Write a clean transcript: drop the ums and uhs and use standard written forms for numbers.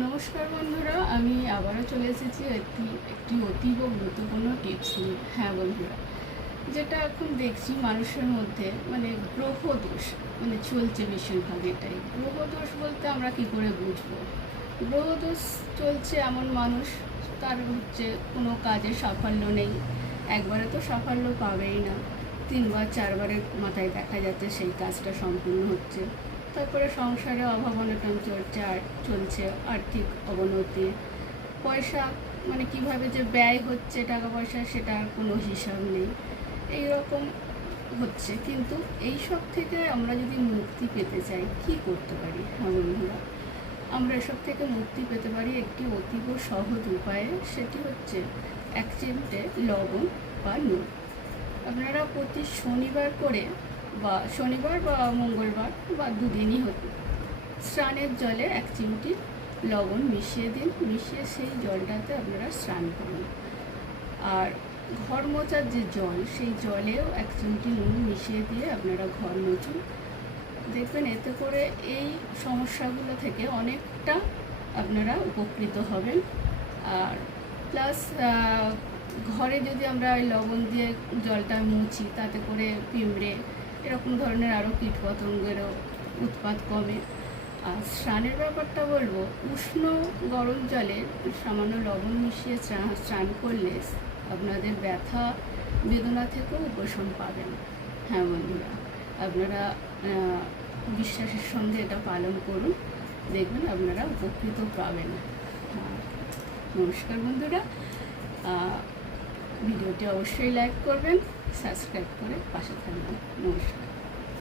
নমস্কার বন্ধুরা, আমি আবারও চলে এসেছি একটি অতীব গুরুত্বপূর্ণ টিপস নিয়ে। হ্যাঁ বন্ধুরা, যেটা এখন দেখছি মানুষের মধ্যে গ্রহ দোষ চলছে বেশিরভাগ। এটাই গ্রহ দোষ বলতে আমরা কি করে বুঝবো? গ্রহ দোষ চলছে এমন মানুষ, তার কোনো কাজে সাফল্য নেই, একবারে তো সাফল্য পাবেই না, 3বার 4বারের মাথায় দেখা যাচ্ছে সেই কাজটা সম্পূর্ণ হচ্ছে। তারপরে সংসারে অভাব অনটন চলছে, আর্থিক অবনতি, পয়সা কিভাবে যে ব্যয় হচ্ছে টাকা পয়সা সেটার কোনো হিসাব নেই, এই রকম হচ্ছে। কিন্তু এই সব থেকে আমরা যদি মুক্তি পেতে চাই কি করতে পারি? হ্যাঁ বন্ধুরা, আমরা এসব থেকে মুক্তি পেতে পারি একটি অতীব সহজ উপায়ে, সেটি হচ্ছে 1 চিমটে লবণ বা নুন। আপনারা প্রতি শনিবার করে বা শনিবার বা মঙ্গলবার বা দুদিনই হতে স্নানের জলে 1 চিমটি লবণ মিশিয়ে দিন, মিশিয়ে সেই জলটাতে আপনারা স্নান করুন। আর ঘর মোছার যে জল, সেই জলেও 1 চিমটি নুন মিশিয়ে দিয়ে আপনারা ঘর মুছুন। দেখবেন এতে করে এই সমস্যাগুলো থেকে অনেকটা আপনারা উপকৃত হবেন। আর প্লাস ঘরে যদি আমরা লবণ দিয়ে জলটা মুছি, তাতে করে পিঁমড়ে এরকম ধরনের আরও কীটপতঙ্গেরও উৎপাত কমে। আর স্নানের ব্যাপারটা বলবো, উষ্ণ গরম জলে সামান্য লবণ মিশিয়ে স্নান করলে আপনাদের ব্যথা বেদনা থেকেও উপশম পাবেন। হ্যাঁ বন্ধুরা, আপনারা বিশ্বাসের সঙ্গে এটা পালন করুন, দেখবেন আপনারা উপকৃত পাবেন। নমস্কার বন্ধুরা, ভিডিওটি অবশ্যই লাইক করবেন, সাবস্ক্রাইব করে পাশে থাকবেন। নমস্কার।